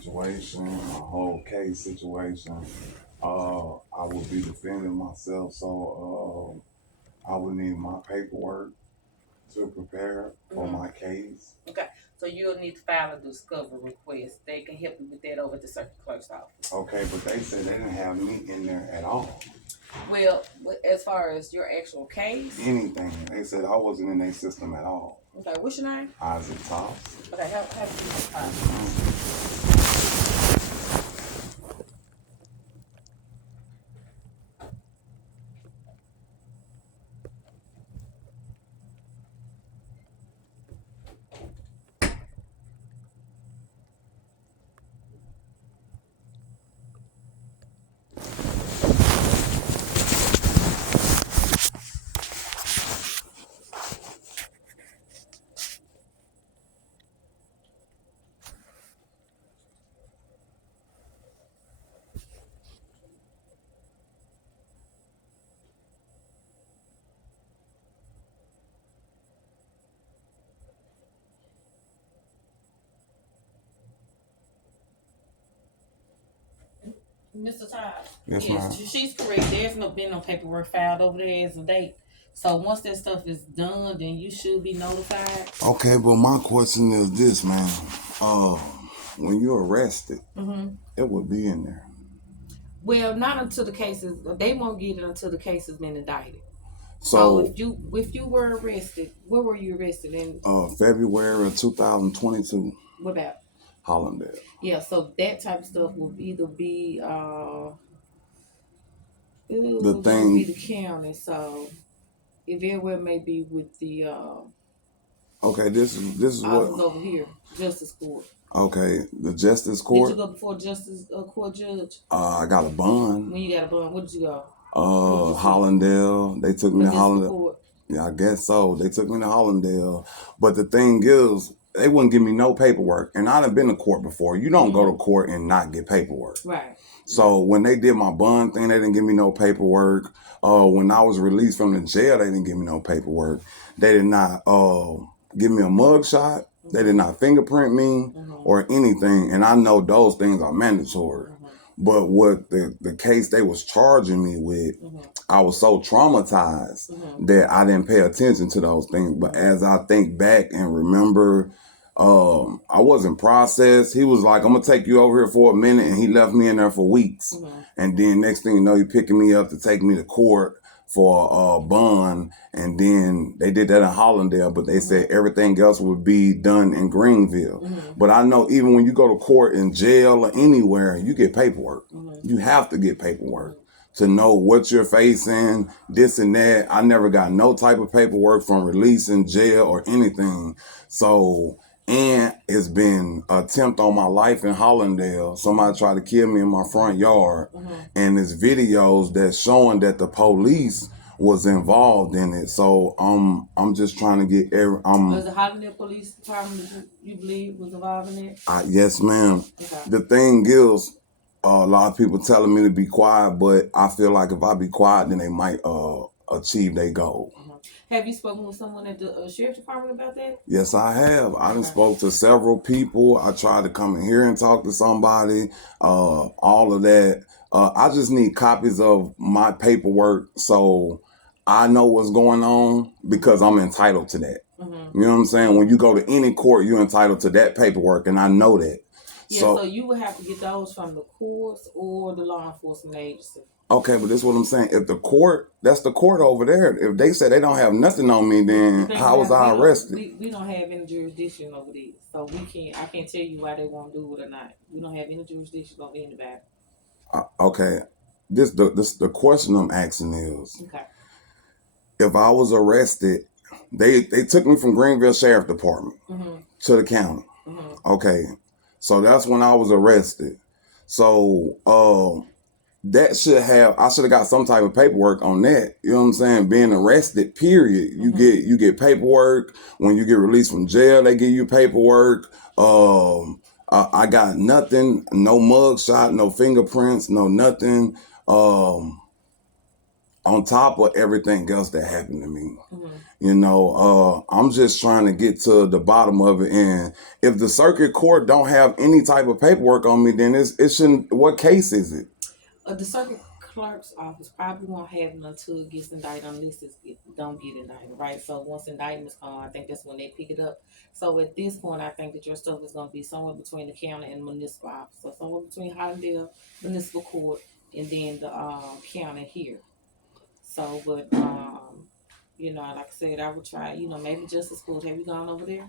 situation, a whole case situation. I would be defending myself, so I would need my paperwork to prepare for my case. Okay, so you'll need to file a discovery request. They can help you with that over at the circuit clerk's office. Okay, but they said they didn't have me in there at all. Well, as far as your actual case, Anything. They said I wasn't in their system at all. okay, what's your name? Isaac Toss. Okay, have you Mr. Todd. Yes, ma'am. She's correct. There's been no paperwork filed over there as of date. So once that stuff is done, then you should be notified. Okay, but my question is this, man. When you're arrested, it would be in there. Well, not until the cases. They won't get it until the case has been indicted. So if you were arrested, where were you arrested in? February of 2022. What about? Hollandale. Yeah, so that type of stuff will either be the thing be the county. So it very well may be with the okay, this is what over here, Justice Court. Okay, the Justice Court. Did you go before Justice Court judge? I got a bond. When you got a bond, where did you go? Hollandale. They took me to Hollandale. Yeah, I guess so. They took me to Hollandale. But the thing is, they wouldn't give me no paperwork. And I've been to court before. You don't go to court and not get paperwork. Right. So when they did my bond thing, they didn't give me no paperwork. When I was released from the jail, they didn't give me no paperwork. They did not give me a mug shot. They did not fingerprint me or anything. And I know those things are mandatory. But what the case they was charging me with, I was so traumatized that I didn't pay attention to those things. But as I think back and remember, I wasn't processed. He was like, I'm going to take you over here for a minute. And he left me in there for weeks. And then next thing you know, he picking me up to take me to court for a bond. And then they did that in Hollandale, but they said everything else would be done in Greenville. But I know even when you go to court in jail or anywhere, you get paperwork. You have to get paperwork to know what you're facing, this and that. I never got no type of paperwork from release in jail or anything. So, and it's been an attempt on my life in Hollandale. Somebody tried to kill me in my front yard. And there's videos that's showing that the police was involved in it. So I'm just trying to get Was the Hollandale Police Department you believe was involved in it? Yes, ma'am. Okay. The thing is, a lot of people telling me to be quiet, but I feel like if I be quiet, then they might achieve their goal. Have you spoken with someone at the sheriff's department about that? Yes, I have. I done spoke to several people. I tried to come in here and talk to somebody, all of that. I just need copies of my paperwork so I know what's going on because I'm entitled to that. You know what I'm saying? When you go to any court, you're entitled to that paperwork, and I know that. Yeah, so you would have to get those from the courts or the law enforcement agency. Okay, but this is what I'm saying. If the court, that's the court over there. If they say they don't have nothing on me, then how was I arrested? We don't have any jurisdiction over this. So I can't tell you why they won't do it or not. We don't have any jurisdiction over anybody. Okay. The question I'm asking is, okay, if I was arrested, they took me from Greenville Sheriff Department to the county. Okay. So that's when I was arrested. So I should have got some type of paperwork on that. You know what I'm saying? Being arrested, period. You get paperwork. When you get released from jail, they give you paperwork. I got nothing, no mug shot, no fingerprints, no nothing. All on top of everything else that happened to me. Mm-hmm. You know, I'm just trying to get to the bottom of it. And if the circuit court don't have any type of paperwork on me, then it shouldn't. What case is it? The circuit clerk's office probably won't have it until it gets indicted, unless don't get indicted, right? So once indictments come, I think that's when they pick it up. So at this point, I think that your stuff is going to be somewhere between the county and municipal office, so somewhere between Hollandale Municipal Court and then the county here. So, but you know, like I said, I would try. You know, maybe justice court. Have you gone over there?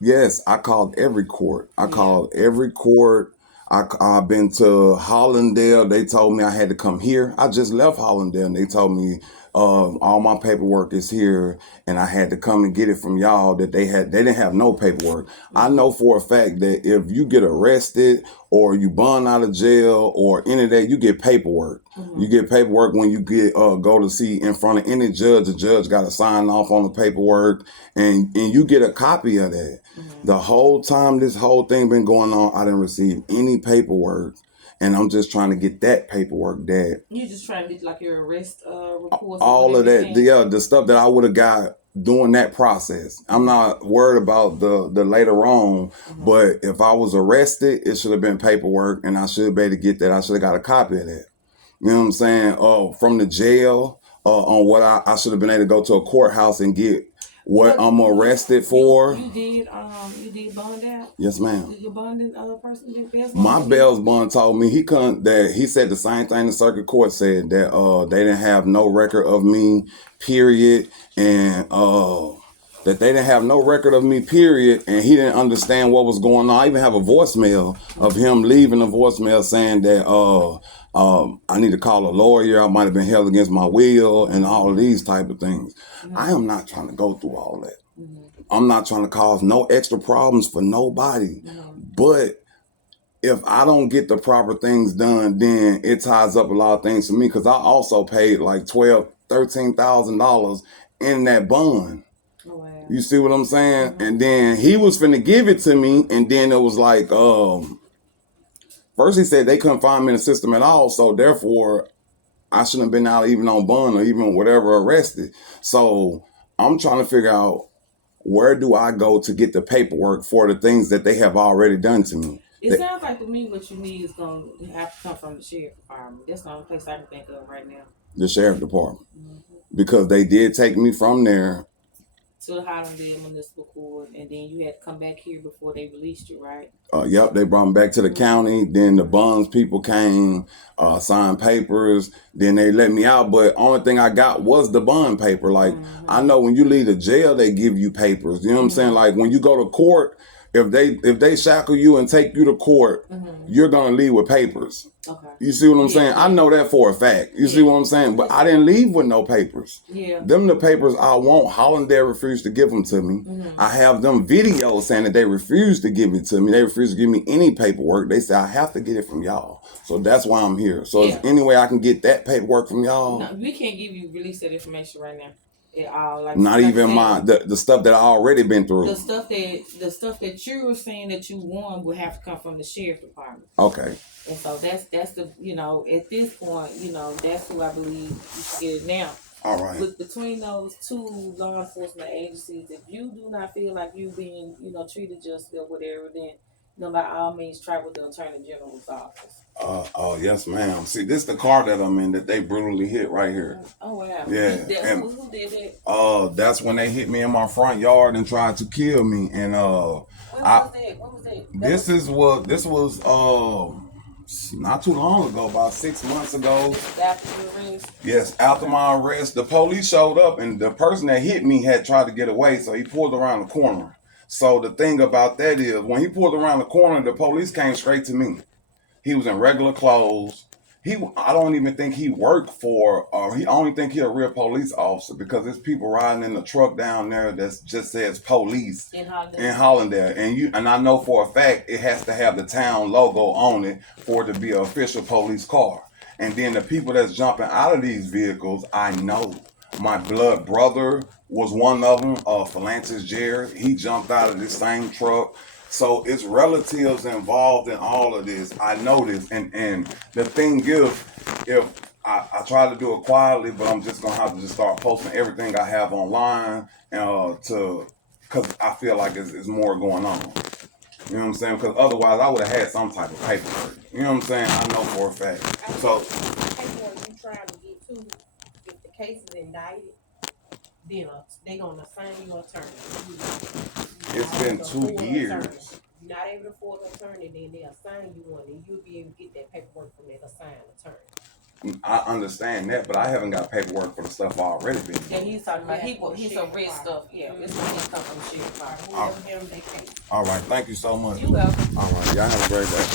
Yes, I called every court. I Yeah. called every court. I've been to Hollandale. They told me I had to come here. I just left Hollandale, and they told me all my paperwork is here, and I had to come and get it from y'all. That they didn't have no paperwork. Mm-hmm. I know for a fact that if you get arrested or you bond out of jail or any of that, you get paperwork. Mm-hmm. You get paperwork when you get go to see in front of any judge. The judge got to sign off on the paperwork, and you get a copy of that. Mm-hmm. The whole time this whole thing been going on, I didn't receive any paperwork, and I'm just trying to get that paperwork. That you just trying to get like your arrest reports. All of that, the stuff that I would have got during that process. I'm not worried about the later on, mm-hmm. but if I was arrested, it should have been paperwork, and I should be able to get that. I should have got a copy of that. You know what I'm saying? From the jail, on what I should have been able to go to a courthouse and get what I'm arrested for. You did bond out? Yes, ma'am. Did your bonding person did bail bond? My bail bond told me he said the same thing the circuit court said, that they didn't have no record of me, period, and that they didn't have no record of me, period, and he didn't understand what was going on. I even have a voicemail of him leaving a voicemail saying that I need to call a lawyer. I might have been held against my will and all of these type of things. Mm-hmm. I am not trying to go through all that. Mm-hmm. I'm not trying to cause no extra problems for nobody. Mm-hmm. But if I don't get the proper things done, then it ties up a lot of things for me, because I also paid like $13,000 in that bond. Oh, wow. You see what I'm saying? Mm-hmm. And then he was finna give it to me, and then it was like, first he said they couldn't find me in the system at all, so therefore I shouldn't have been out even on bond or even whatever arrested. So I'm trying to figure out, where do I go to get the paperwork for the things that they have already done to me? It sounds like to me what you need is going to have to come from the sheriff department. That's the only place I can think of right now. The sheriff department. Mm-hmm. Because they did take me from there to the Hollandale Municipal Court, and then you had to come back here before they released you, right? Yep, they brought me back to the county. Then the bonds people came, signed papers. Then they let me out. But only thing I got was the bond paper. Like, mm-hmm. I know when you leave the jail, they give you papers. You know what I'm saying? Like, when you go to court, if they shackle you and take you to court, mm-hmm. you're gonna leave with papers. Okay. You see what I'm saying? I know that for a fact. You see what I'm saying? But I didn't leave with no papers. Yeah. Them the papers I want. Hollandale refused to give them to me. Mm-hmm. I have them videos saying that they refused to give it to me. They refused to give me any paperwork. They say I have to get it from y'all. So that's why I'm here. So is any way I can get that paperwork from y'all? No, we can't release that information right now. Not even the stuff that I already been through. The stuff that you were saying that you won would have to come from the sheriff department. Okay. And so that's the, you know, at this point, you know, that's who I believe you should get it now. All right. But between those two law enforcement agencies, if you do not feel like you being, you know, treated justly or whatever, then, you know, by all means, try with the Attorney General's office. Oh, yes, ma'am. See, this is the car that I'm in that they brutally hit right here. Oh, wow. Yeah. Who did that? That's when they hit me in my front yard and tried to kill me. And When was that? This was not too long ago, about 6 months ago. After your arrest? Yes, after my arrest. The police showed up, and the person that hit me had tried to get away, so he pulled around the corner. So the thing about that is, when he pulled around the corner, the police came straight to me. He was in regular clothes. I don't even think he worked for, I only think he a real police officer, because there's people riding in the truck down there that just says police in Hollandale. And I know for a fact it has to have the town logo on it for it to be an official police car. And then the people that's jumping out of these vehicles, I know. My blood brother was one of them, Philantis Jared. He jumped out of this same truck. So it's relatives involved in all of this. I know this. And the thing is, if I try to do it quietly, but I'm just gonna have to just start posting everything I have online, and cause I feel like it's more going on. You know what I'm saying? Because otherwise, I would have had some type of paperwork. You know what I'm saying? I know for a fact. So, the paperwork you trying to get to, if the case is indicted, then they gonna assign you an attorney. it's been 2 years. You're not able to afford an attorney, then they assign you one, and you'll be able to get that paperwork from that assigned attorney. I understand that, but I haven't got paperwork for the stuff I already been Yeah, doing. he's talking about he's a risk stuff. Yeah, it's when he come from shit. Whoever them they case. All right, thank you so much. You welcome. All right, y'all have a great day.